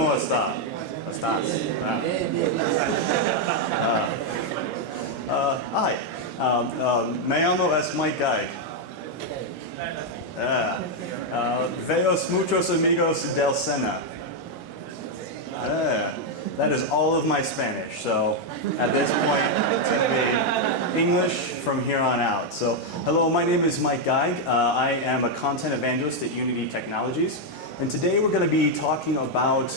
¿Cómo está? ¿Estás? Hi. Me llamo es Mike Geig. Veo muchos amigos del Sena. That is all of my Spanish, so at this point it's going to be English from here on out. So hello, my name is Mike Geig. I am a content evangelist at Unity Technologies, and today we're going to be talking about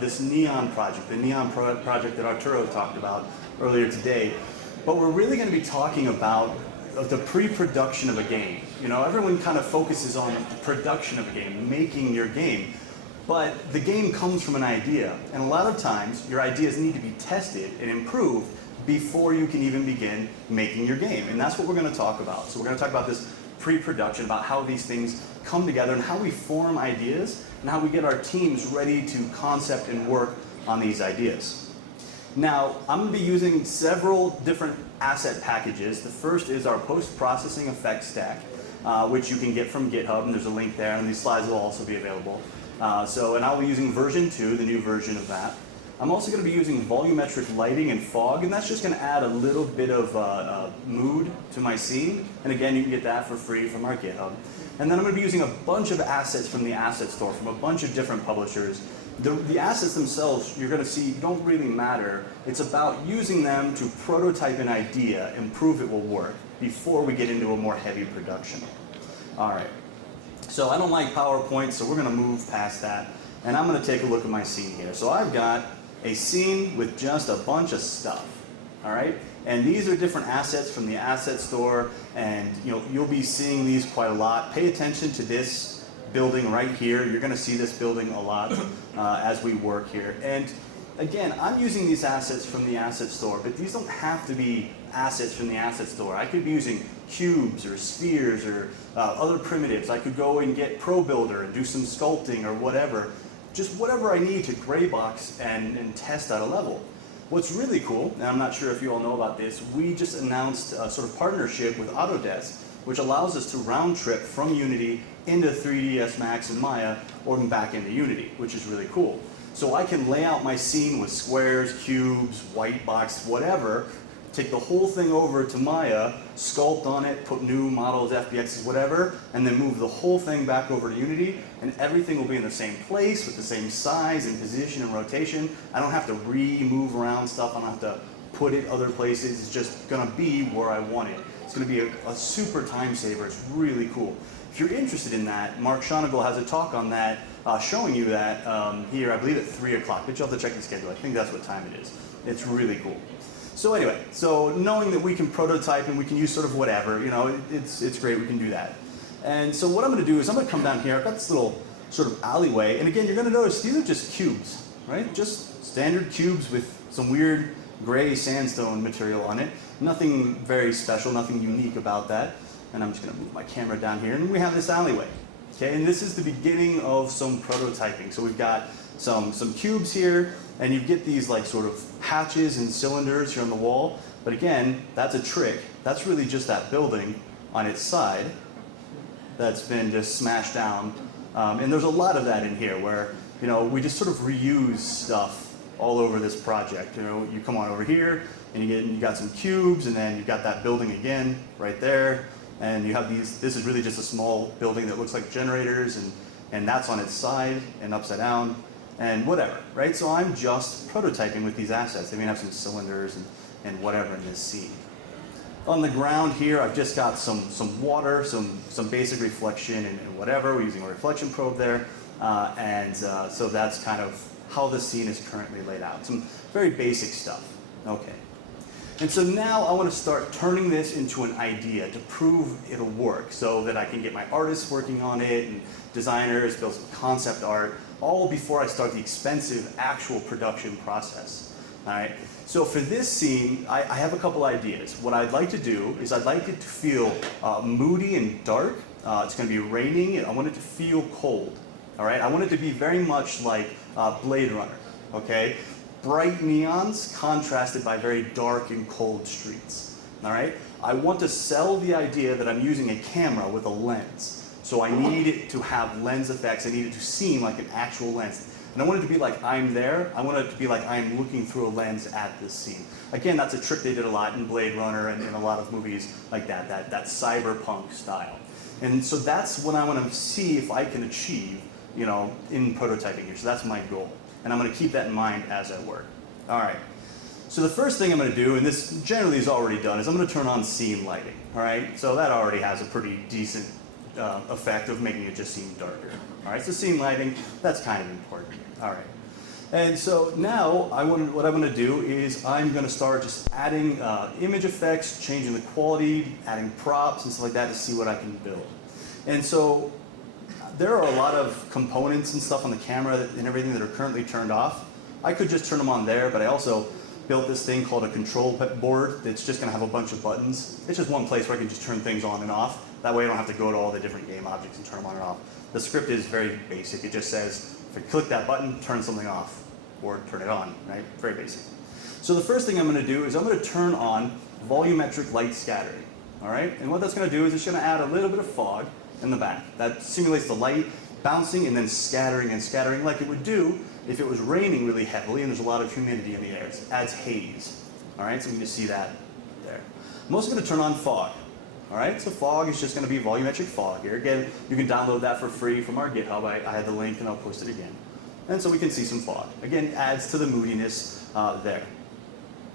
this Neon project, the Neon project that Arturo talked about earlier today. But we're really going to be talking about the pre-production of a game. You know, everyone kind of focuses on the production of a game, making your game. But the game comes from an idea, and a lot of times your ideas need to be tested and improved before you can even begin making your game. And that's what we're going to talk about. So we're going to talk about this pre-production, about how these things come together and how we form ideas and how we get our teams ready to concept and work on these ideas. Now, I'm going to be using several different asset packages. The first is our post-processing effects stack, which you can get from GitHub, and there's a link there, and these slides will also be available. And I'll be using version 2, the new version of that. I'm also going to be using volumetric lighting and fog, and that's just going to add a little bit of mood to my scene. And again, you can get that for free from our GitHub. And then I'm going to be using a bunch of assets from the asset store, from a bunch of different publishers. The assets themselves, you're going to see, don't really matter. It's about using them to prototype an idea and prove it will work before we get into a more heavy production. All right. So I don't like PowerPoint, so we're going to move past that. And I'm going to take a look at my scene here. So I've got a scene with just a bunch of stuff. All right? And these are different assets from the asset store. And you'll be seeing these quite a lot. Pay attention to this building right here. You're going to see this building a lot as we work here. And again, I'm using these assets from the asset store, but these don't have to be assets from the asset store. I could be using cubes or spheres or other primitives. I could go and get ProBuilder and do some sculpting or whatever. Just whatever I need to gray box and test out a level. What's really cool, and I'm not sure if you all know about this, we just announced a sort of partnership with Autodesk, which allows us to round trip from Unity into 3ds Max and Maya or back into Unity, which is really cool. So I can lay out my scene with squares, cubes, white box, whatever, take the whole thing over to Maya, sculpt on it, put new models, FBXs, whatever, and then move the whole thing back over to Unity, and everything will be in the same place with the same size and position and rotation. I don't have to move around stuff. I don't have to put it other places. It's just going to be where I want it. It's going to be a super time saver. It's really cool. If you're interested in that, Mark Schoenagel has a talk on that, showing you that here, I believe at 3 o'clock, but you'll have to check the schedule. I think that's what time it is. It's really cool. So anyway, so knowing that we can prototype and we can use sort of whatever, it's great, we can do that. And so what I'm going to do is I'm going to come down here. I've got this little sort of alleyway, and again, you're going to notice these are just cubes, right? Just standard cubes with some weird gray sandstone material on it. Nothing very special, nothing unique about that. And I'm just going to move my camera down here, and we have this alleyway. Okay, and this is the beginning of some prototyping. So we've got some cubes here, and you get these like sort of hatches and cylinders here on the wall. But again, that's a trick. That's really just that building on its side that's been just smashed down. And there's a lot of that in here where we just sort of reuse stuff all over this project. You come on over here, and you got some cubes, and then you've got that building again right there. And you have these, this is really just a small building that looks like generators, and that's on its side and upside down, and whatever, right? So I'm just prototyping with these assets. They may have some cylinders and whatever in this scene. On the ground here, I've just got some water, some basic reflection and whatever. We're using a reflection probe there. So that's kind of how the scene is currently laid out. Some very basic stuff. Okay. And so now I want to start turning this into an idea to prove it'll work so that I can get my artists working on it and designers, build some concept art, all before I start the expensive actual production process. All right. So for this scene, I have a couple ideas. What I'd like to do is I'd like it to feel moody and dark. It's going to be raining. I want it to feel cold. All right. I want it to be very much like Blade Runner. Okay. Bright neons contrasted by very dark and cold streets. All right? I want to sell the idea that I'm using a camera with a lens. So I need it to have lens effects. I need it to seem like an actual lens. And I want it to be like I'm there. I want it to be like I'm looking through a lens at this scene. Again, that's a trick they did a lot in Blade Runner and in a lot of movies like that cyberpunk style. And so that's what I want to see if I can achieve, you know, in prototyping here. So that's my goal. And I'm going to keep that in mind as I work. All right. So the first thing I'm going to do, and this generally is already done, is I'm going to turn on scene lighting. All right. So that already has a pretty decent effect of making it just seem darker. All right. So scene lighting, that's kind of important. All right. And so now what I'm going to do is I'm going to start just adding image effects, changing the quality, adding props and stuff like that to see what I can build. And so there are a lot of components and stuff on the camera and everything that are currently turned off. I could just turn them on there, but I also built this thing called a control board that's just going to have a bunch of buttons. It's just one place where I can just turn things on and off. That way I don't have to go to all the different game objects and turn them on and off. The script is very basic. It just says, if I click that button, turn something off. Or turn it on, right? Very basic. So the first thing I'm going to do is I'm going to turn on volumetric light scattering, all right? And what that's going to do is it's going to add a little bit of fog in the back. That simulates the light bouncing and then scattering like it would do if it was raining really heavily and there's a lot of humidity in the air. It adds haze, all right? So you can just see that there. I'm also going to turn on fog, all right? So fog is just going to be volumetric fog here. Again, you can download that for free from our GitHub. I had the link and I'll post it again. And so we can see some fog. Again, adds to the moodiness there.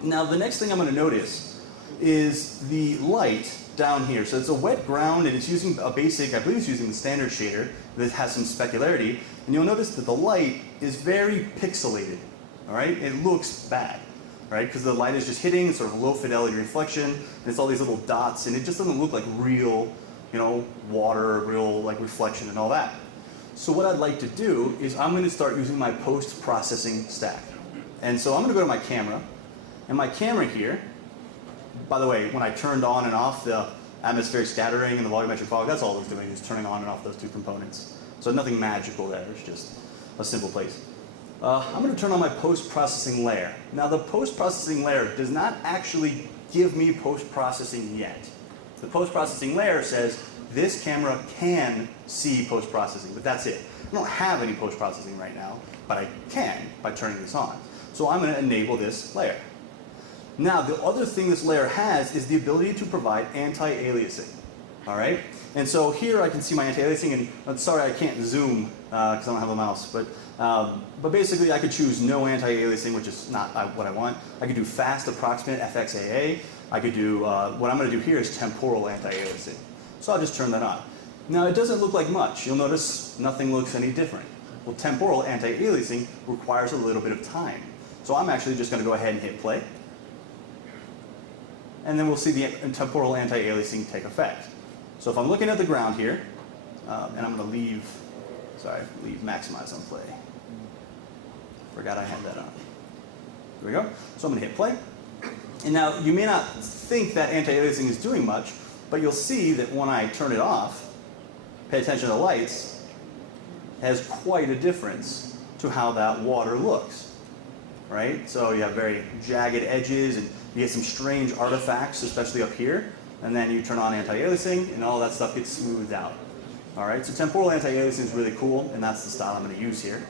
Now the next thing I'm going to notice is the light down here. So it's a wet ground and it's using a basic, I believe it's using the standard shader that has some specularity. And you'll notice that the light is very pixelated. All right? It looks bad. Right? Because the light is just hitting sort of low fidelity reflection and it's all these little dots and it just doesn't look like real, you know, water, real like reflection and all that. So what I'd like to do is I'm going to start using my post-processing stack. And so I'm going to go to my camera. And my camera here, by the way, when I turned on and off the atmospheric scattering and the volumetric fog, that's all it's doing is turning on and off those two components. So nothing magical there. It's just a simple place. I'm going to turn on my post-processing layer. Now the post-processing layer does not actually give me post-processing yet. The post-processing layer says, this camera can see post-processing, but that's it. I don't have any post-processing right now, but I can by turning this on. So I'm going to enable this layer. Now, the other thing this layer has is the ability to provide anti-aliasing. All right? And so here I can see my anti-aliasing, and I'm sorry I can't zoom because I don't have a mouse, but basically I could choose no anti-aliasing, which is not what I want. I could do fast approximate FXAA. I could do, what I'm going to do here is temporal anti-aliasing. So I'll just turn that on. Now it doesn't look like much. You'll notice nothing looks any different. Well, temporal anti-aliasing requires a little bit of time. So I'm actually just going to go ahead and hit play. And then we'll see the temporal anti-aliasing take effect. So if I'm looking at the ground here, and I'm going to leave maximize on play. Forgot I had that on. There we go. So I'm going to hit play. And now you may not think that anti-aliasing is doing much, but you'll see that when I turn it off, pay attention to the lights, has quite a difference to how that water looks, right? So you have very jagged edges and you get some strange artifacts, especially up here, and then you turn on anti-aliasing and all that stuff gets smoothed out. All right, so temporal anti-aliasing is really cool, and that's the style I'm going to use here.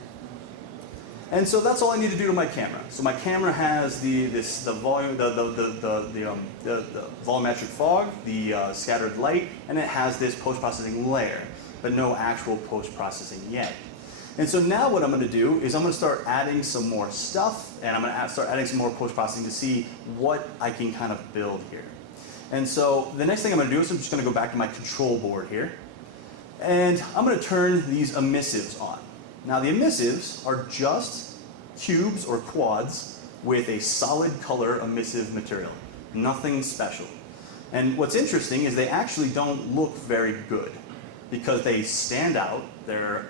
And so that's all I need to do to my camera. So my camera has the volumetric fog, the scattered light, and it has this post-processing layer, but no actual post-processing yet. And so now what I'm going to do is I'm going to start adding some more stuff, and I'm going to start adding some more post-processing to see what I can kind of build here. And so the next thing I'm going to do is I'm just going to go back to my control board here, and I'm going to turn these emissives on. Now the emissives are just cubes or quads with a solid color emissive material. Nothing special. And what's interesting is they actually don't look very good because they stand out. They're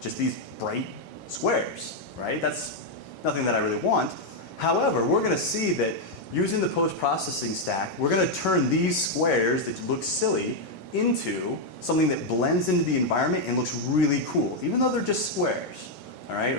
just these bright squares, right? That's nothing that I really want. However, we're going to see that using the post-processing stack, we're going to turn these squares that look silly into something that blends into the environment and looks really cool, even though they're just squares, all right?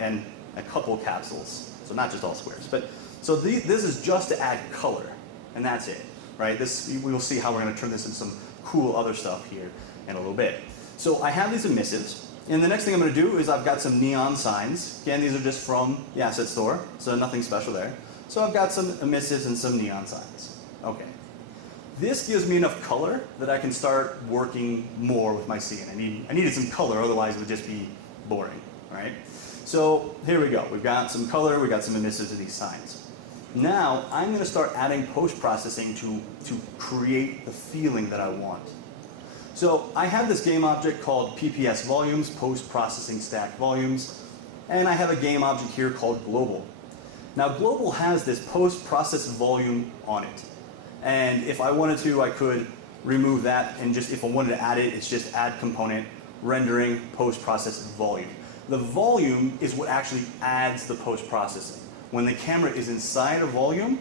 And a couple capsules, so not just all squares. But so this is just to add color, and that's it, right? We'll see how we're going to turn this into some cool other stuff here in a little bit. So I have these emissives, And the next thing I'm going to do is I've got some neon signs. Again, these are just from the asset store, so nothing special there. So I've got some emissives and some neon signs. Okay. This gives me enough color that I can start working more with my scene. I needed some color, otherwise it would just be boring, right? So here we go. We've got some color, we've got some emissives of these signs. Now I'm going to start adding post-processing to create the feeling that I want. So I have this game object called PPS volumes, post-processing stack volumes, and I have a game object here called global. Now global has this post-process volume on it. And if I wanted to, I could remove that, and just if I wanted to add it, it's just add component, rendering, post-process volume. The volume is what actually adds the post-processing. When the camera is inside a volume,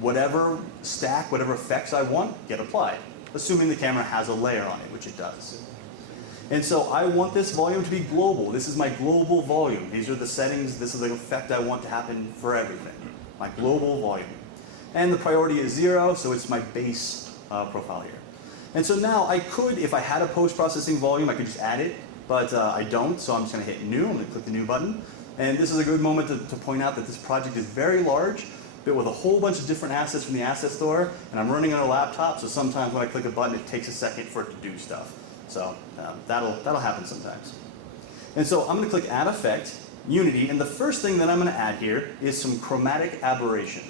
whatever stack, whatever effects I want, get applied, assuming the camera has a layer on it, which it does. And so I want this volume to be global. This is my global volume. These are the settings, this is the effect I want to happen for everything. My global volume. And the priority is 0, so it's my base profile here. And so now I could, if I had a post-processing volume, I could just add it, but I don't, so I'm just going to hit New. I'm going to click the New button. And this is a good moment to point out that this project is very large, built with a whole bunch of different assets from the asset store, and I'm running on a laptop, so sometimes when I click a button, it takes a second for it to do stuff. So that'll happen sometimes. And so I'm going to click Add Effect, Unity, and the first thing that I'm going to add here is some Chromatic Aberration.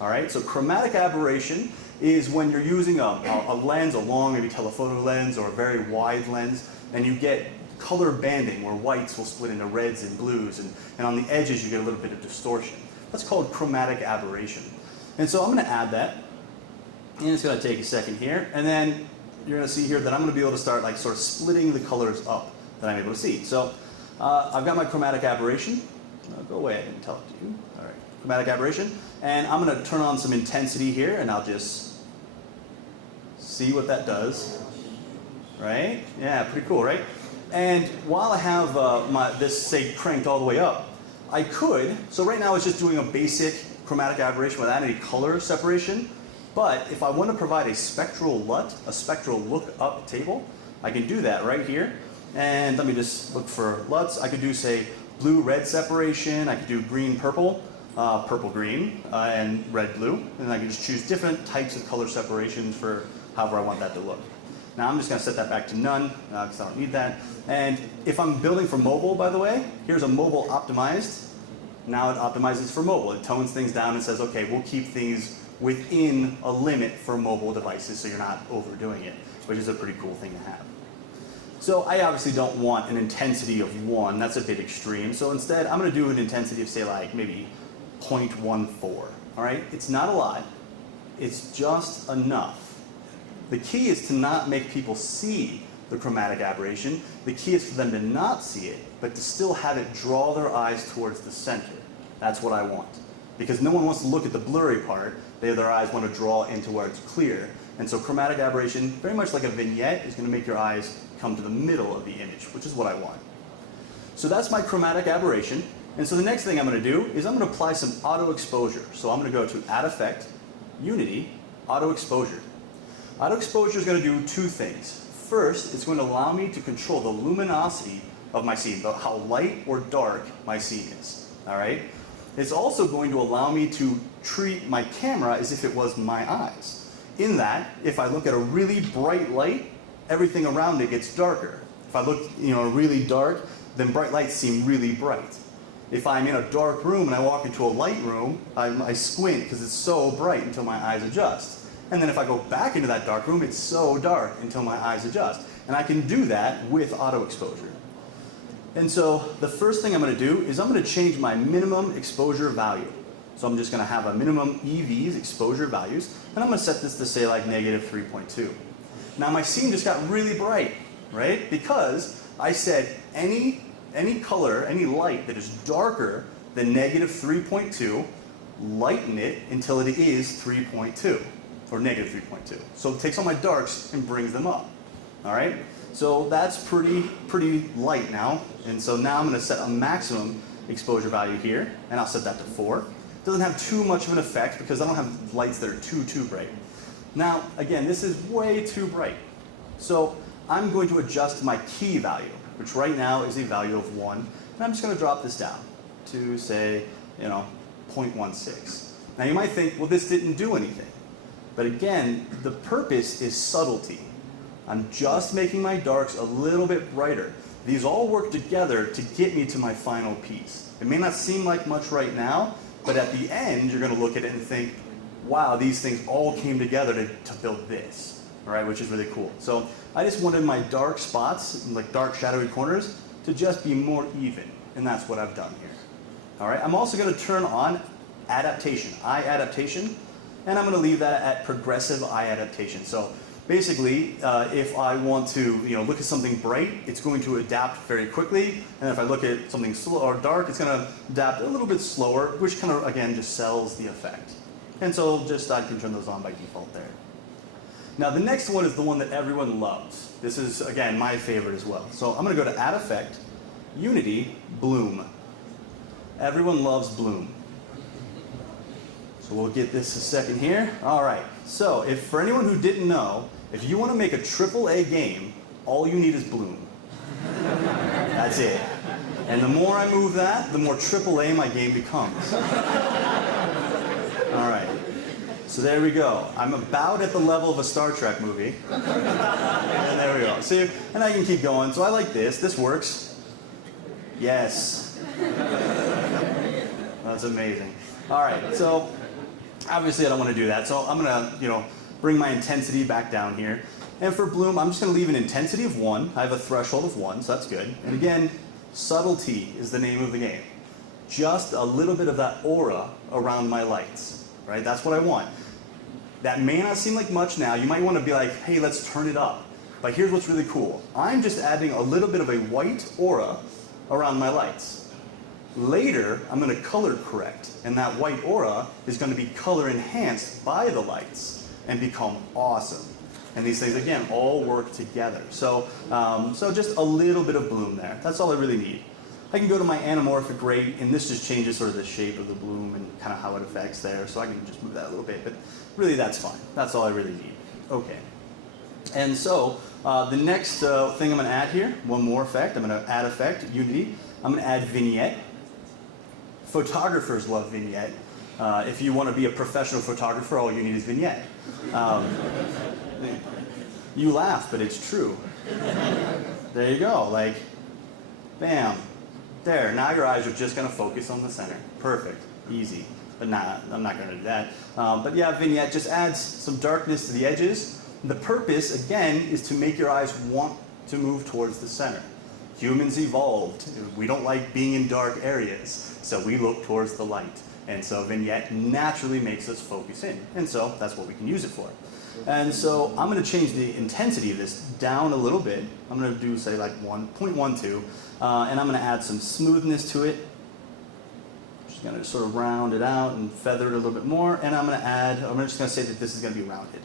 All right, so Chromatic Aberration is when you're using a lens, a long, maybe telephoto lens, or a very wide lens, and you get color banding where whites will split into reds and blues, and on the edges you get a little bit of distortion. That's called Chromatic Aberration. And so I'm going to add that, and it's going to take a second here, and then you're going to see here that I'm going to be able to start like sort of splitting the colors up that I'm able to see. So I've got my Chromatic Aberration. Go away, I didn't tell it to you. All right, Chromatic Aberration. And I'm going to turn on some intensity here, and I'll just see what that does. Right? Yeah, pretty cool, right? And while I have this, say, cranked all the way up, I could, so right now it's just doing a basic Chromatic Aberration without any color separation, but if I want to provide a spectral LUT, a spectral look-up table, I can do that right here. And let me just look for LUTs. I could do, say, blue-red separation, I could do green-purple, purple-green, and red-blue, and I can just choose different types of color separations for however I want that to look. Now I'm just going to set that back to none, because I don't need that. And if I'm building for mobile, by the way, here's a mobile optimized. Now it optimizes for mobile. It tones things down and says, okay, we'll keep things within a limit for mobile devices so you're not overdoing it, which is a pretty cool thing to have. So I obviously don't want an intensity of 1. That's a bit extreme. So instead, I'm going to do an intensity of, say, like maybe 0.14. All right? It's not a lot. It's just enough. The key is to not make people see the Chromatic Aberration. The key is for them to not see it, but to still have it draw their eyes towards the center. That's what I want. Because no one wants to look at the blurry part. Their eyes want to draw into where it's clear. And so Chromatic Aberration, very much like a vignette, is going to make your eyes come to the middle of the image, which is what I want. So that's my Chromatic Aberration. And so the next thing I'm going to do is I'm going to apply some auto exposure. So I'm going to go to Add Effect, Unity, Auto Exposure. Auto exposure is going to do 2 things. First, it's going to allow me to control the luminosity of my scene, how light or dark my scene is. All right? It's also going to allow me to treat my camera as if it was my eyes. In that, if I look at a really bright light, everything around it gets darker. If I look, really dark, then bright lights seem really bright. If I'm in a dark room and I walk into a light room, I squint because it's so bright until my eyes adjust. And then if I go back into that dark room, it's so dark until my eyes adjust. And I can do that with auto exposure. And so the first thing I'm going to do is I'm going to change my minimum exposure value. So I'm just going to have a minimum EVs, exposure values, and I'm going to set this to say like -3.2. Now my scene just got really bright, right? Because I said any color, any light that is darker than -3.2, lighten it until it is 3.2. Or -3.2. So it takes all my darks and brings them up. All right? So that's pretty light now. And so now I'm going to set a maximum exposure value here, and I'll set that to 4. It doesn't have too much of an effect because I don't have lights that are too bright. Now, again, this is way too bright. So I'm going to adjust my key value. which right now is a value of 1. And I'm just going to drop this down to, say, 0.16. Now you might think, well, this didn't do anything. But again, the purpose is subtlety. I'm just making my darks a little bit brighter. These all work together to get me to my final piece. It may not seem like much right now, but at the end, you're going to look at it and think, wow, these things all came together to build this, all right, which is really cool. So I just wanted my dark spots, like dark shadowy corners, to just be more even, and that's what I've done here. All right, I'm also going to turn on adaptation, eye adaptation, and I'm going to leave that at progressive eye adaptation. So basically, if I want to look at something bright, it's going to adapt very quickly, and if I look at something slow or dark, it's going to adapt a little bit slower, which kind of, again, just sells the effect. And so I can turn those on by default there. Now the next one is the one that everyone loves. This is, again, my favorite as well. So I'm going to go to Add Effect, Unity, Bloom. Everyone loves Bloom. So we'll get this a second here. All right. So for anyone who didn't know, if you want to make a AAA game, all you need is Bloom. That's it. And the more I move that, the more AAA my game becomes. All right. So there we go. I'm about at the level of a Star Trek movie. And there we go. See, and I can keep going. So I like this. This works. Yes. That's amazing. All right. So obviously I don't want to do that. So I'm going to, bring my intensity back down here. And for Bloom, I'm just going to leave an intensity of 1. I have a threshold of 1, so that's good. And again, subtlety is the name of the game. Just a little bit of that aura around my lights, right? That's what I want. That may not seem like much now. You might want to be like, hey, let's turn it up. But here's what's really cool. I'm just adding a little bit of a white aura around my lights. Later, I'm going to color correct, and that white aura is going to be color enhanced by the lights and become awesome. And these things, again, all work together. So, so just a little bit of bloom there. That's all I really need. I can go to my anamorphic rate, and this just changes sort of the shape of the bloom and kind of how it affects there. So I can just move that a little bit, but really that's fine. That's all I really need. Okay. And so the next thing I'm going to add here, one more effect. I'm going to add effect, Unity. I'm going to add Vignette. Photographers love Vignette. If you want to be a professional photographer, all you need is Vignette. You laugh, but it's true. There you go. Like, bam. There. Now your eyes are just going to focus on the center. Perfect. Easy. But nah, I'm not going to do that. But yeah, Vignette just adds some darkness to the edges. The purpose, again, is to make your eyes want to move towards the center. Humans evolved. We don't like being in dark areas, so we look towards the light. And so Vignette naturally makes us focus in. And so that's what we can use it for. And so I'm going to change the intensity of this down a little bit. I'm going to do, say, like 1.12. And I'm going to add some smoothness to it. Just going to sort of round it out and feather it a little bit more. And I'm just going to say that this is going to be rounded.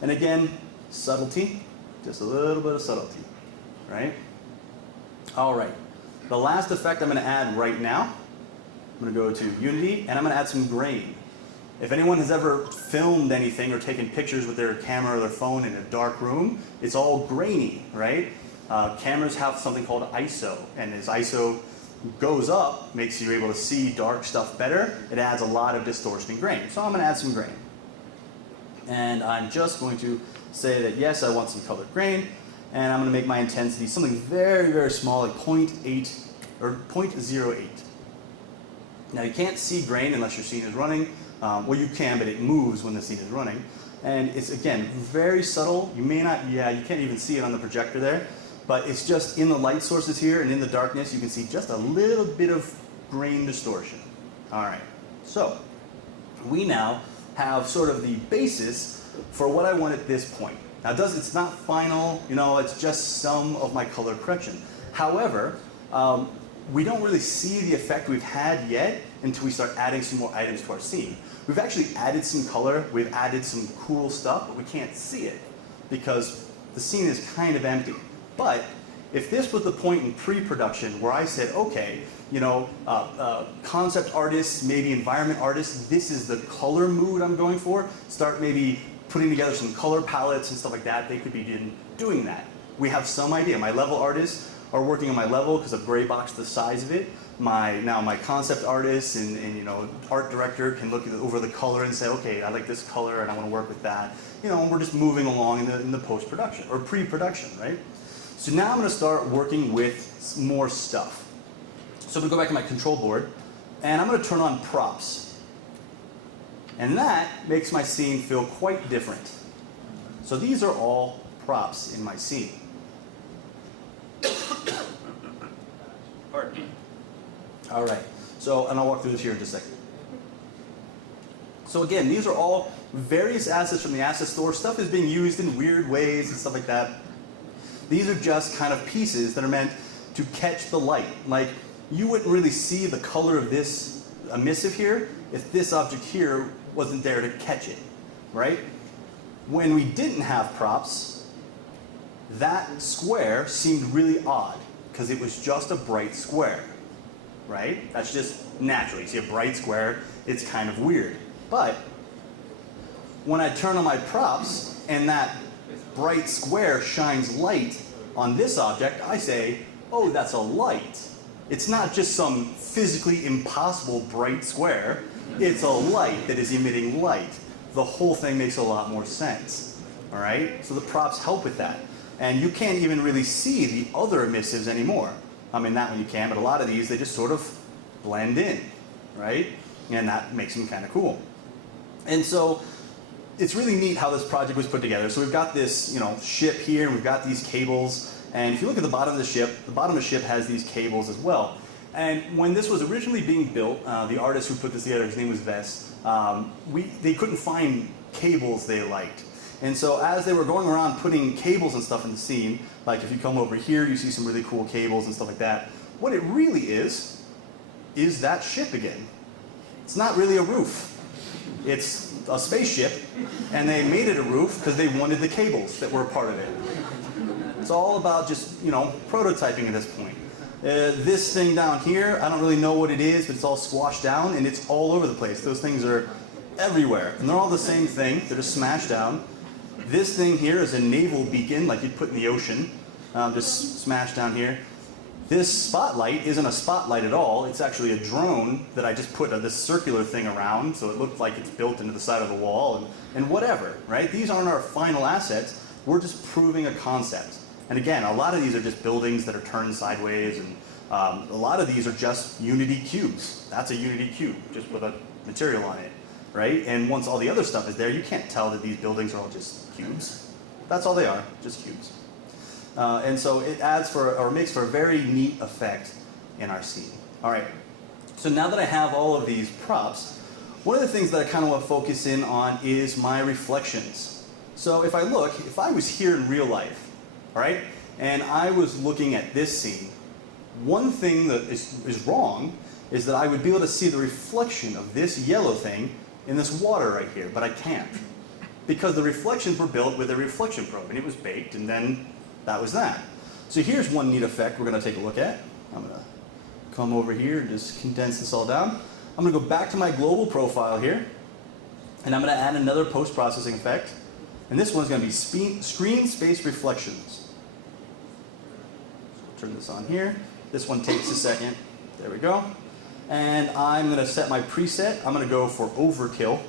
And again, subtlety, just a little bit of subtlety, right? All right. The last effect I'm going to add right now, I'm going to go to Unity, and I'm going to add some grain. If anyone has ever filmed anything or taken pictures with their camera or their phone in a dark room, it's all grainy, right? Cameras have something called ISO, and as ISO goes up, makes you able to see dark stuff better. It adds a lot of distortion and grain. So I'm going to add some grain. And I'm just going to say that, yes, I want some colored grain, and I'm going to make my intensity something very, very small, like 0.8 or 0.08. Now you can't see grain unless your scene is running. Well, you can, but it moves when the scene is running. And it's, again, very subtle. You may not, you can't even see it on the projector there, but it's just in the light sources here and in the darkness, you can see just a little bit of grain distortion. All right, so we now have sort of the basis for what I want at this point. Now it's not final, it's just some of my color correction. However, we don't really see the effect we've had yet until we start adding some more items to our scene. We've actually added some color, we've added some cool stuff, but we can't see it because the scene is kind of empty. But if this was the point in pre-production where I said, okay, concept artists, maybe environment artists, this is the color mood I'm going for, start maybe putting together some color palettes and stuff like that, they could begin doing that. We have some idea. My level artists are working on my level because I've gray boxed the size of it. Now my concept artist and you know, art director can look over the color and say, okay, I like this color and I want to work with that. You know, and we're just moving along in the post-production or pre-production, right? So now I'm going to start working with more stuff. So I'm going to go back to my control board and I'm going to turn on props. And that makes my scene feel quite different. So these are all props in my scene. Pardon me. All right, so, and I'll walk through this here in just a second. So again, these are all various assets from the asset store. Stuff is being used in weird ways and stuff like that. These are just kind of pieces that are meant to catch the light. Like, you wouldn't really see the color of this emissive here if this object here wasn't there to catch it, right? When we didn't have props, that square seemed really odd because it was just a bright square. Right? That's just natural. You see a bright square, it's kind of weird. But when I turn on my props and that bright square shines light on this object, I say, oh, that's a light. It's not just some physically impossible bright square. It's a light that is emitting light. The whole thing makes a lot more sense. All right? So the props help with that. And you can't even really see the other emissives anymore. I mean, that one you can, but a lot of these, they just sort of blend in, right? And that makes them kind of cool. And so it's really neat how this project was put together. So we've got this, you know, ship here, and we've got these cables. And if you look at the bottom of the ship has these cables as well. And when this was originally being built, the artist who put this together, his name was Vess, they couldn't find cables they liked. And so as they were going around putting cables and stuff in the scene, like if you come over here, you see some really cool cables and stuff like that. What it really is that ship again. It's not really a roof. It's a spaceship, and they made it a roof because they wanted the cables that were a part of it. It's all about just, you know, prototyping at this point. This thing down here, I don't really know what it is, but it's all squashed down, and it's all over the place. Those things are everywhere, and they're all the same thing. They're just smashed down. This thing here is a naval beacon, like you'd put in the ocean, just smashed down here. This spotlight isn't a spotlight at all. It's actually a drone that I just put this circular thing around, so it looked like it's built into the side of the wall, and whatever, right? These aren't our final assets. We're just proving a concept. And again, a lot of these are just buildings that are turned sideways, and a lot of these are just Unity cubes. That's a Unity cube, just with a material on it. Right? And once all the other stuff is there, you can't tell that these buildings are all just cubes. That's all they are, just cubes. And so it adds or makes for a very neat effect in our scene. All right, so now that I have all of these props, one of the things that I kind of want to focus in on is my reflections. So if I was here in real life, all right, and I was looking at this scene, one thing that is wrong is that I would be able to see the reflection of this yellow thing in this water right here, but I can't. Because the reflections were built with a reflection probe, and it was baked, and then that was that. So here's one neat effect we're going to take a look at. I'm going to come over here and just condense this all down. I'm going to go back to my global profile here, and I'm going to add another post-processing effect. And this one's going to be screen space reflections. Turn this on here. This one takes a second. There we go. And I'm going to set my preset. I'm going to go for overkill.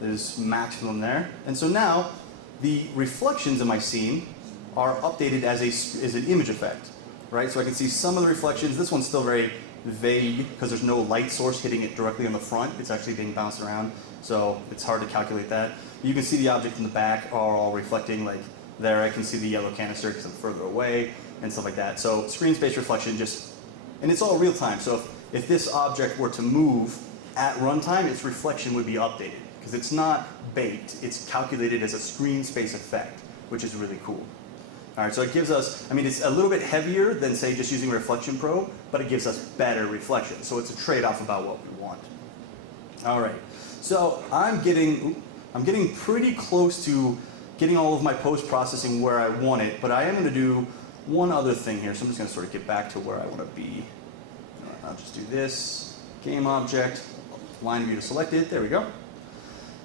There's maximum there. And so now the reflections in my scene are updated as an image effect, right? So I can see some of the reflections. This one's still very vague because there's no light source hitting it directly on the front. It's actually being bounced around, so it's hard to calculate that. You can see the objects in the back are all reflecting, like there I can see the yellow canister because I'm further away and stuff like that. So screen space reflection and it's all real time. So if this object were to move at runtime, its reflection would be updated because it's not baked. It's calculated as a screen space effect, which is really cool. All right, so it gives us, I mean, it's a little bit heavier than, say, just using a reflection probe, but it gives us better reflection. So it's a trade-off about what we want. All right, so I'm getting pretty close to getting all of my post-processing where I want it, but I am going to do one other thing here. So I'm just going to sort of get back to where I want to be. I'll just do this, game object, line view to select it. There we go.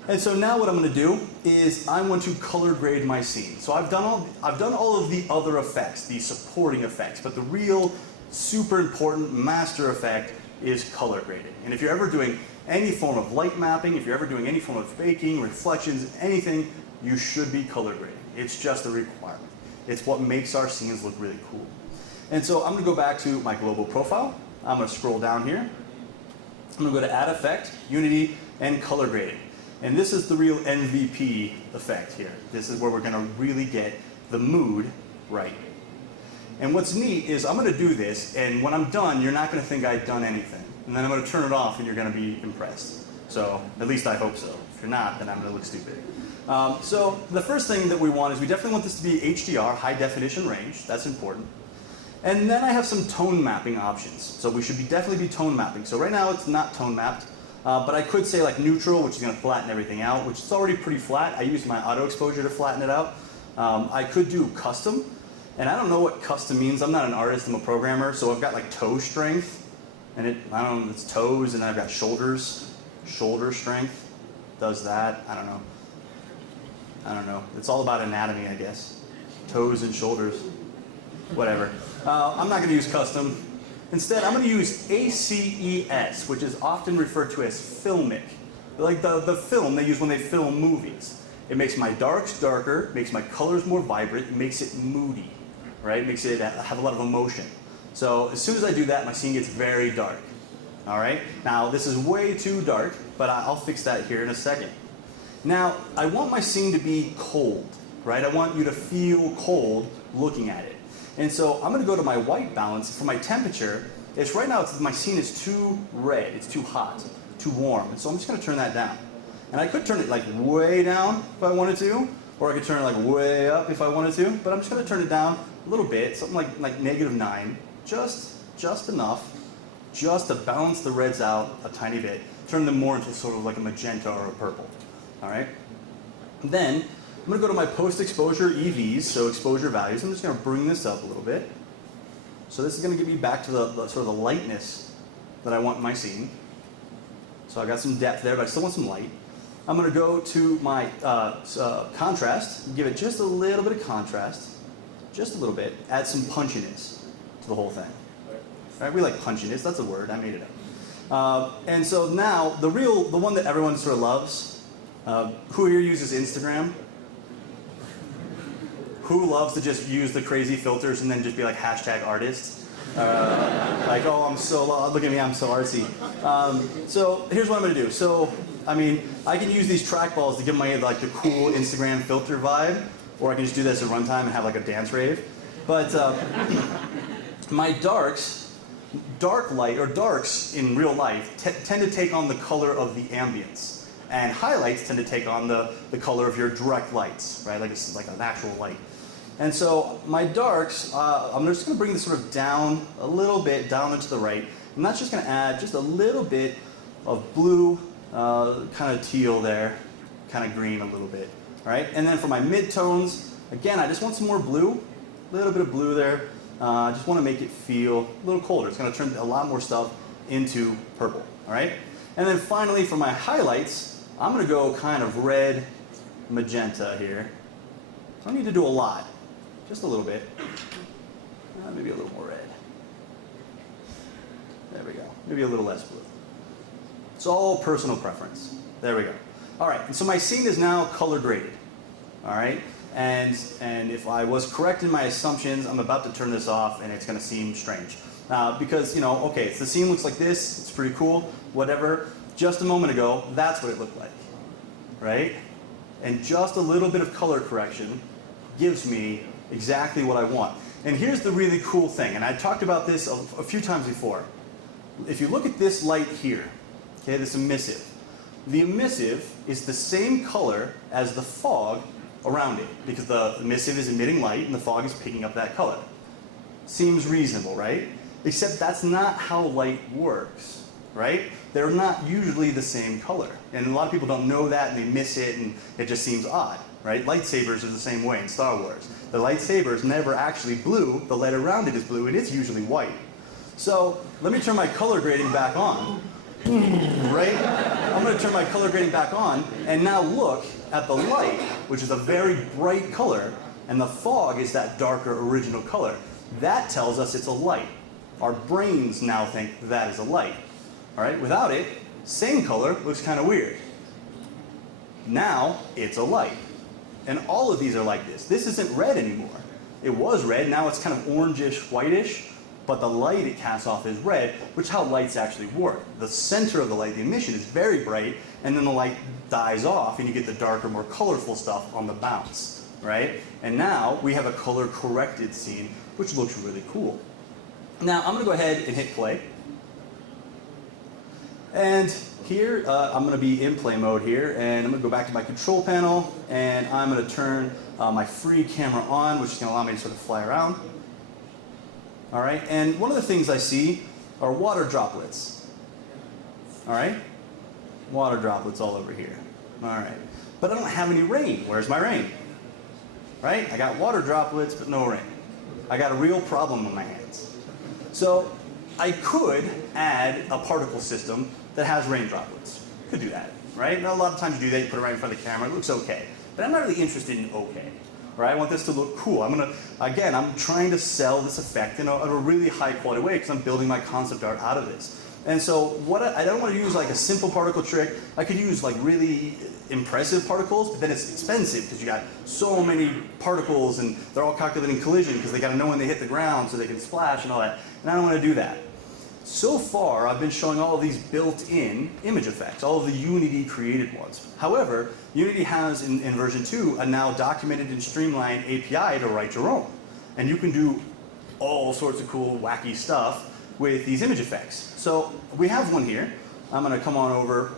And so now what I'm going to do is I want to color grade my scene. So I've done all of the other effects, the supporting effects, but the real super important master effect is color grading. And if you're ever doing any form of light mapping, if you're ever doing any form of baking, reflections, anything, you should be color grading. It's just a requirement. It's what makes our scenes look really cool. And so I'm going to go back to my global profile. I'm going to scroll down here. I'm going to go to Add Effect, Unity, and Color Grading. And this is the real MVP effect here. This is where we're going to really get the mood right. And what's neat is I'm going to do this, and when I'm done, you're not going to think I've done anything. And then I'm going to turn it off, and you're going to be impressed. So at least I hope so. If you're not, then I'm going to look stupid. So the first thing that we want is we definitely want this to be HDR, high definition range. That's important. And then I have some tone mapping options. So we should definitely be tone mapping. So right now it's not tone mapped. But I could say like neutral, which is going to flatten everything out, which is already pretty flat. I use my auto exposure to flatten it out. I could do custom, and I don't know what custom means. I'm not an artist, I'm a programmer, so I've got like toe strength, and it's toes, and then I've got shoulders. Shoulder strength does that. I don't know. It's all about anatomy, I guess. Toes and shoulders, whatever. I'm not going to use custom. Instead, I'm going to use ACES, which is often referred to as filmic. Like the film they use when they film movies. It makes my darks darker, makes my colors more vibrant, it makes it moody, right? It makes it have a lot of emotion. So as soon as I do that, my scene gets very dark. All right? Now, this is way too dark, but I'll fix that here in a second. Now, I want my scene to be cold, right? I want you to feel cold looking at it. And so I'm going to go to my white balance. For my temperature, right now my scene is too red, it's too hot, too warm. And so I'm just going to turn that down. And I could turn it like way down if I wanted to, or I could turn it like way up if I wanted to. But I'm just going to turn it down a little bit, something like -9, just enough, just to balance the reds out a tiny bit. Turn them more into sort of like a magenta or a purple. All right. Then I'm going to go to my post-exposure EVs, so exposure values. I'm just going to bring this up a little bit. So this is going to get me back to the sort of the lightness that I want in my scene. So I got some depth there, but I still want some light. I'm going to go to my contrast, give it just a little bit of contrast, just a little bit, add some punchiness to the whole thing. Right? We like punchiness, that's a word, I made it up. And so now, the one that everyone sort of loves, who here uses Instagram? Who loves to just use the crazy filters and then just be like #artist? Like, oh, I'm so, look at me, I'm so artsy. So here's what I'm going to do. So, I mean, I can use these trackballs to give my like the cool Instagram filter vibe, or I can just do this at runtime and have like a dance rave. But my darks, dark light, or darks in real life tend to take on the color of the ambience. And highlights tend to take on the color of your direct lights, right? Like it's like an actual light. And so my darks, I'm just going to bring this sort of down a little bit, down and to the right. And that's just going to add just a little bit of blue, kind of teal there, kind of green a little bit. All right? And then for my midtones, again, I just want some more blue, a little bit of blue there. I just want to make it feel a little colder. It's going to turn a lot more stuff into purple. All right? And then finally, for my highlights, I'm going to go kind of red, magenta here. I don't need to do a lot. Just a little bit. Maybe a little more red. There we go. Maybe a little less blue. It's all personal preference. There we go. All right, and so my scene is now color graded. All right, and if I was correct in my assumptions, I'm about to turn this off, and it's going to seem strange because okay, the scene looks like this. It's pretty cool. Whatever. Just a moment ago, that's what it looked like, right? And just a little bit of color correction gives me exactly what I want. And here's the really cool thing, and I talked about this a few times before. If you look at this light here, okay, this emissive, the emissive is the same color as the fog around it, because the emissive is emitting light and the fog is picking up that color. Seems reasonable, right? Except that's not how light works, right? They're not usually the same color. And a lot of people don't know that and they miss it and it just seems odd, right? Lightsabers are the same way in Star Wars. The lightsaber is never actually blue, the light around it is blue, and it's usually white. So let me turn my color grading back on, right? I'm going to turn my color grading back on, and now look at the light, which is a very bright color, and the fog is that darker original color. That tells us it's a light. Our brains now think that is a light. All right? Without it, same color looks kind of weird. Now it's a light. And all of these are like this. This isn't red anymore. It was red, now it's kind of orangish, whitish, but the light it casts off is red, which is how lights actually work. The center of the light, the emission, is very bright, and then the light dies off, and you get the darker, more colorful stuff on the bounce, right? And now we have a color-corrected scene, which looks really cool. Now, I'm going to go ahead and hit play. And here, I'm going to be in play mode here, and I'm going to go back to my control panel, and I'm going to turn my free camera on, which is going to allow me to sort of fly around. All right, and one of the things I see are water droplets. All right, water droplets all over here. All right, but I don't have any rain. Where's my rain? Right, I got water droplets, but no rain. I got a real problem on my hands. So I could add a particle system that has rain droplets. Could do that, right? And a lot of times you do that, you put it right in front of the camera, it looks okay. But I'm not really interested in okay. Right? I want this to look cool. I'm trying to sell this effect in a really high quality way because I'm building my concept art out of this. And so I don't want to use like a simple particle trick. I could use like really impressive particles, but then it's expensive because you got so many particles and they're all calculating collision because they got to know when they hit the ground so they can splash and all that. And I don't want to do that. So far, I've been showing all of these built-in image effects, all of the Unity created ones. However, Unity has, in version 2, a now documented and streamlined API to write your own. And you can do all sorts of cool, wacky stuff with these image effects. So we have one here. I'm going to come on over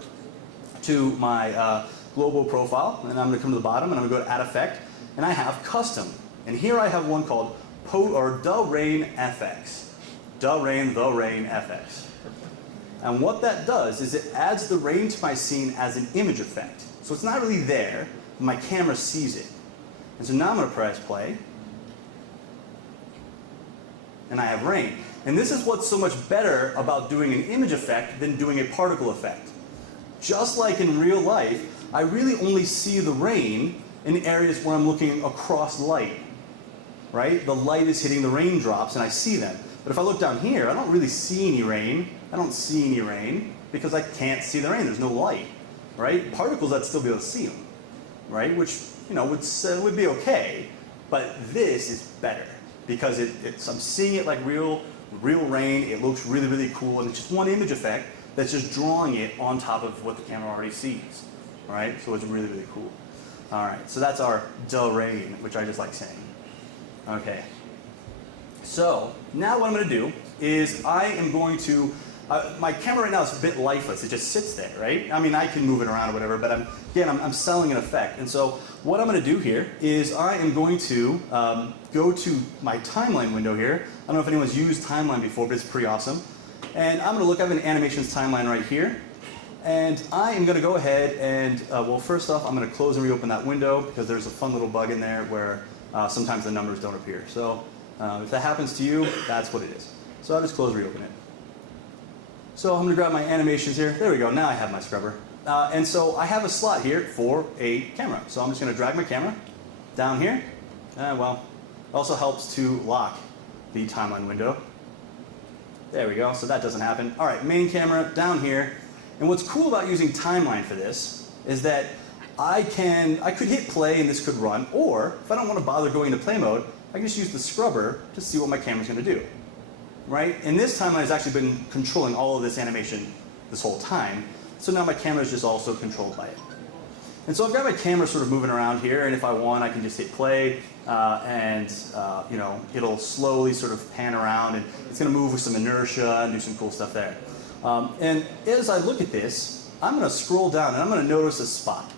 to my global profile, and I'm going to come to the bottom, and I'm going to go to Add Effect, and I have Custom. And here I have one called The Rain FX. The rain FX. And what that does is it adds the rain to my scene as an image effect. So it's not really there, but my camera sees it. And so now I'm going to press play. And I have rain. And this is what's so much better about doing an image effect than doing a particle effect. Just like in real life, I really only see the rain in areas where I'm looking across light. Right? The light is hitting the raindrops and I see them. But if I look down here, I don't really see any rain. I don't see any rain because I can't see the rain. There's no light, right? Particles, I'd still be able to see them, right? Which, you know, would be okay. But this is better because I'm seeing it like real rain. It looks really, really cool. And it's just one image effect that's just drawing it on top of what the camera already sees, right? So it's really, really cool. All right, so that's our the rain, which I just like saying. Okay. So now what I'm going to do is I am going to, my camera right now is a bit lifeless. It just sits there, right? I mean, I can move it around or whatever, but I'm selling an effect. And so what I'm going to do here is I am going to go to my timeline window here. I don't know if anyone's used timeline before, but it's pretty awesome. And I'm going to look up an animations timeline right here. And I am going to go ahead and, well, first off, I'm going to close and reopen that window because there's a fun little bug in there where sometimes the numbers don't appear. So if that happens to you, that's what it is. So I'll just close and reopen it. So I'm going to grab my animations here. There we go. Now I have my scrubber. And so I have a slot here for a camera. So I'm just going to drag my camera down here. Well, it also helps to lock the timeline window. There we go. So that doesn't happen. All right, main camera down here. And what's cool about using timeline for this is that I could hit play and this could run. Or if I don't want to bother going into play mode, I can just use the scrubber to see what my camera's going to do, right? And this timeline has actually been controlling all of this animation this whole time. So now my camera is just also controlled by it. And so I've got my camera sort of moving around here, and if I want, I can just hit play, you know, it'll slowly sort of pan around, and it's going to move with some inertia and do some cool stuff there. And as I look at this, I'm going to scroll down, and I'm going to notice a spot.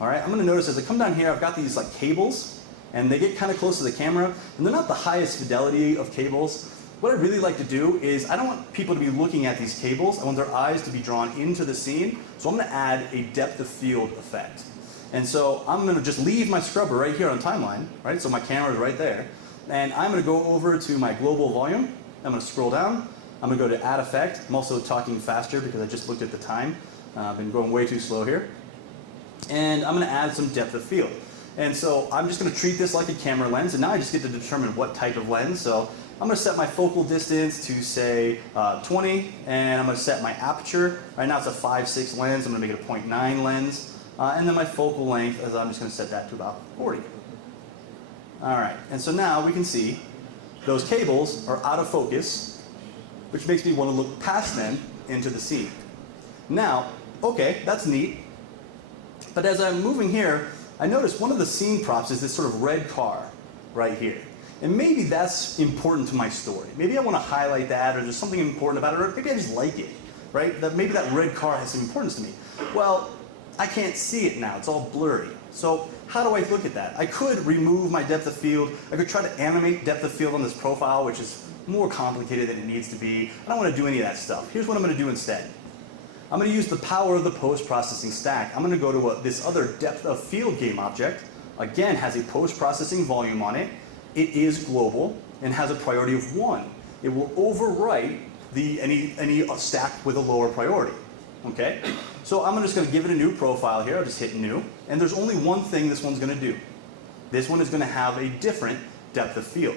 All right, I'm going to notice as I come down here, I've got these like cables. And they get kind of close to the camera, and they're not the highest fidelity of cables. What I really like to do is I don't want people to be looking at these cables. I want their eyes to be drawn into the scene. So I'm going to add a depth of field effect. And so I'm going to just leave my scrubber right here on timeline, right? So my camera is right there. And I'm going to go over to my global volume. I'm going to scroll down, I'm going to go to add effect. I'm also talking faster because I just looked at the time. I've been going way too slow here. And I'm going to add some depth of field. And so I'm just going to treat this like a camera lens, and now I just get to determine what type of lens. So I'm going to set my focal distance to, say, 20, and I'm going to set my aperture. Right now it's a 5.6 lens. I'm going to make it a 0.9 lens. And then my focal length, I'm just going to set that to about 40. All right, and so now we can see those cables are out of focus, which makes me want to look past them into the scene. Now, okay, that's neat. But as I'm moving here, I notice one of the scene props is this sort of red car right here. And maybe that's important to my story. Maybe I want to highlight that, or there's something important about it, or maybe I just like it, right? Maybe that red car has some importance to me. Well, I can't see it now. It's all blurry. So how do I look at that? I could remove my depth of field. I could try to animate depth of field on this profile, which is more complicated than it needs to be. I don't want to do any of that stuff. Here's what I'm going to do instead. I'm going to use the power of the post-processing stack. I'm going to go to this other depth of field game object. Again, has a post-processing volume on it. It is global and has a priority of 1. It will overwrite any stack with a lower priority. Okay? So I'm just going to give it a new profile here. I'll just hit new. And there's only one thing this one's going to do. This one is going to have a different depth of field.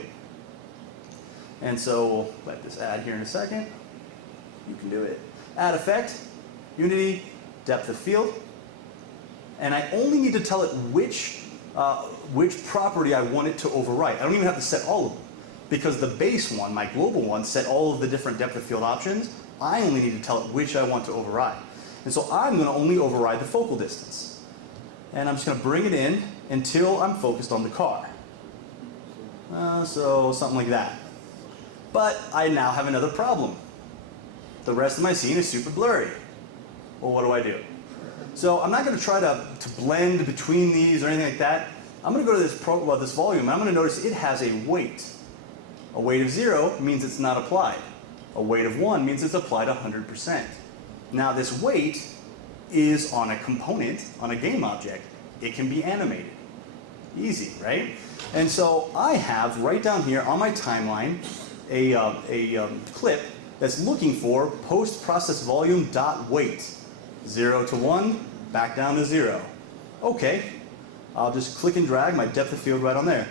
And so we'll let this add here in a second. You can do it. Add effect. Unity, depth of field, and I only need to tell it which property I want it to overwrite. I don't even have to set all of them, because the base one, my global one, set all of the different depth of field options. I only need to tell it which I want to override. And so I'm going to only override the focal distance. And I'm just going to bring it in until I'm focused on the car. So something like that. But I now have another problem. The rest of my scene is super blurry. Well, what do? So I'm not going to try to blend between these or anything like that. I'm going to go to this volume, and I'm going to notice it has a weight. A weight of 0 means it's not applied. A weight of 1 means it's applied 100%. Now this weight is on a component, on a game object. It can be animated. Easy, right? And so I have right down here on my timeline a clip that's looking for post-process volume dot weight. 0 to 1, back down to 0. Okay, I'll just click and drag my depth of field right on there.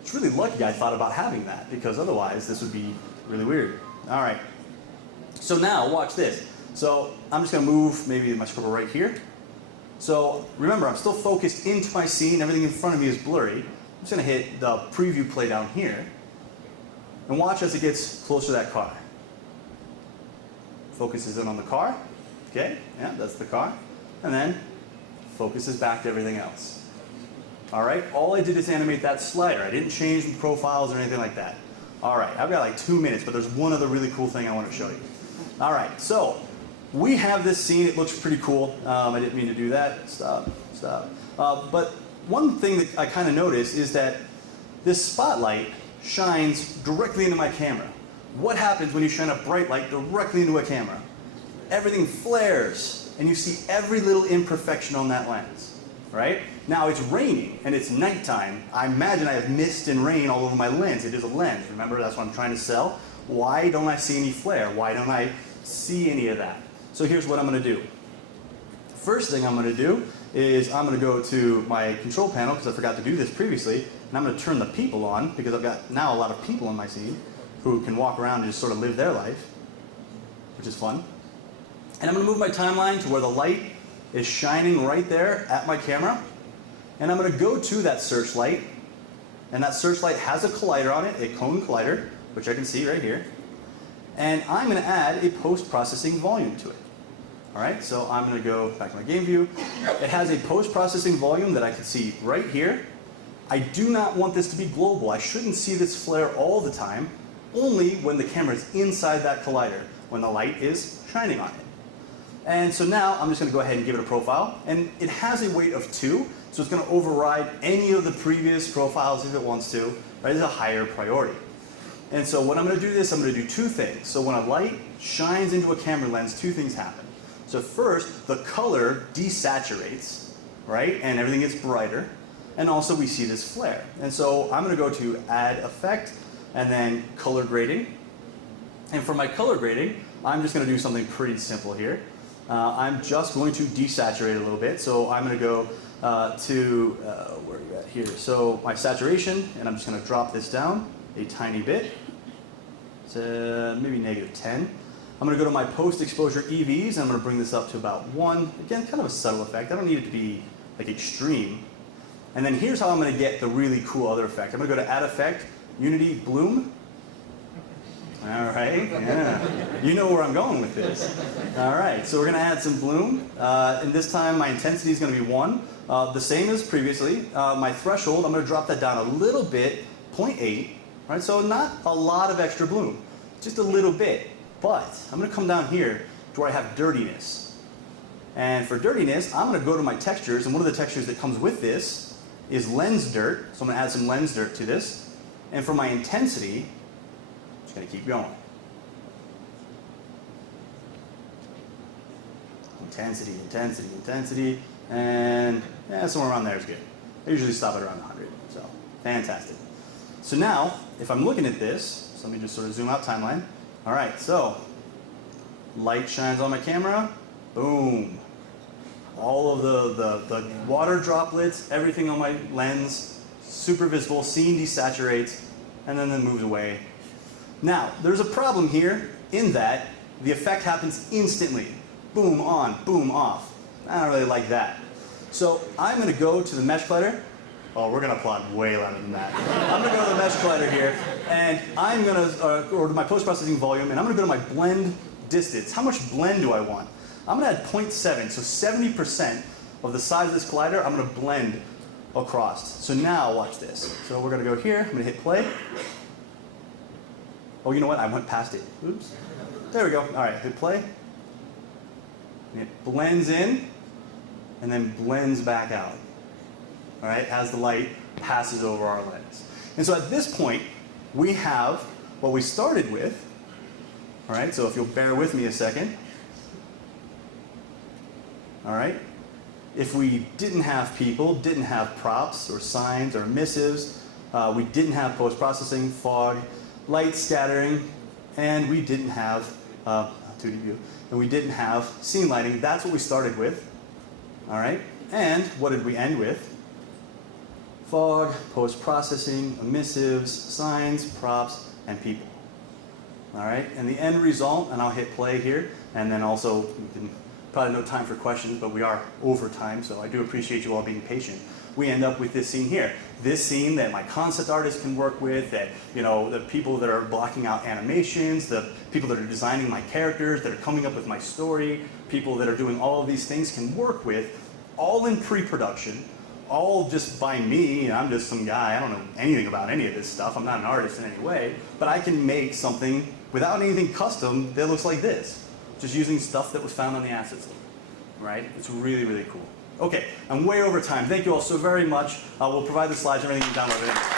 It's really lucky I thought about having that, because otherwise this would be really weird. All right, so now watch this. So I'm just going to move maybe my scribble right here. So remember, I'm still focused into my scene. Everything in front of me is blurry. I'm just going to hit the preview play down here. And watch as it gets closer to that car. Focuses in on the car. Okay, yeah, that's the car. And then focuses back to everything else. All right, all I did is animate that slider. I didn't change the profiles or anything like that. All right, I've got like 2 minutes, but there's one other really cool thing I want to show you. All right, so we have this scene. It looks pretty cool. I didn't mean to do that. Stop. But one thing that I kind of noticed is that this spotlight shines directly into my camera. What happens when you shine a bright light directly into a camera? Everything flares, and you see every little imperfection on that lens, right? Now it's raining, and it's nighttime. I imagine I have mist and rain all over my lens. It is a lens, remember? That's what I'm trying to sell. Why don't I see any flare? Why don't I see any of that? So here's what I'm going to do. First thing I'm going to do is I'm going to go to my control panel, because I forgot to do this previously, and I'm going to turn the people on, because I've got now a lot of people in my scene who can walk around and just sort of live their life, which is fun. And I'm going to move my timeline to where the light is shining right there at my camera. And I'm going to go to that searchlight. And that searchlight has a collider on it, a cone collider, which I can see right here. And I'm going to add a post-processing volume to it. All right, so I'm going to go back to my game view. It has a post-processing volume that I can see right here. I do not want this to be global. I shouldn't see this flare all the time, only when the camera is inside that collider, when the light is shining on it. And so now I'm just going to go ahead and give it a profile. And it has a weight of 2, so it's going to override any of the previous profiles if it wants to. Right? It's a higher priority. And so when I'm going to do this, I'm going to do 2 things. So when a light shines into a camera lens, 2 things happen. So first, the color desaturates, right? And everything gets brighter. And also we see this flare. And so I'm going to go to Add Effect, and then Color Grading. And for my color grading, I'm just going to do something pretty simple here. I'm just going to desaturate a little bit. So I'm going to go to, where are we at here? So my saturation, and I'm just going to drop this down a tiny bit. To maybe -10. I'm going to go to my post-exposure EVs, and I'm going to bring this up to about 1. Again, kind of a subtle effect. I don't need it to be like extreme. And then here's how I'm going to get the really cool other effect. I'm going to go to Add Effect, Unity Bloom. All right, yeah. You know where I'm going with this. All right, so we're going to add some bloom. And this time my intensity is going to be 1. The same as previously. My threshold, I'm going to drop that down a little bit, 0.8. Right, so not a lot of extra bloom, just a little bit. But I'm going to come down here to where I have dirtiness. And for dirtiness, I'm going to go to my textures, and one of the textures that comes with this is lens dirt. So I'm going to add some lens dirt to this. And for my intensity, I'm just going to keep going. Intensity, intensity, intensity, and yeah, somewhere around there is good. I usually stop at around 100, so fantastic. So now, if I'm looking at this, so let me just sort of zoom out timeline. All right, so light shines on my camera, boom. All of the water droplets, everything on my lens, super visible, scene desaturates, and then moves away. Now, there's a problem here in that the effect happens instantly. Boom on, boom off. I don't really like that. So I'm going to go to the mesh collider. Oh, we're going to applaud way louder than that. I'm going to go to the mesh collider here, and I'm going to, or to my post-processing volume, and I'm going to go to my blend distance. How much blend do I want? I'm going to add 0.7, so 70% of the size of this collider, I'm going to blend across. So now, watch this. So we're going to go here, I'm going to hit play. Oh, you know what? I went past it. Oops. There we go. All right, hit play. And it blends in, and then blends back out. All right, as the light passes over our lens. And so at this point, we have what we started with. All right, so if you'll bear with me a second. All right, if we didn't have people, didn't have props or signs or emissives, we didn't have post-processing, fog, light scattering, and we didn't have 2D view, and we didn't have scene lighting. That's what we started with. All right, and what did we end with? Fog, post-processing, emissives, signs, props, and people. All right, and the end result, and I'll hit play here, and then also, we can, probably no time for questions, but we are over time, so I do appreciate you all being patient. We end up with this scene here. This scene that my concept artist can work with, that, you know, the people that are blocking out animations, the people that are designing my characters, that are coming up with my story, people that are doing all of these things can work with, all in pre-production, all just by me. And I'm just some guy, I don't know anything about any of this stuff, I'm not an artist in any way, but I can make something without anything custom that looks like this, just using stuff that was found on the assets list, right? It's really, really cool. Okay, I'm way over time. Thank you all so very much. We'll provide the slides and everything you can download it.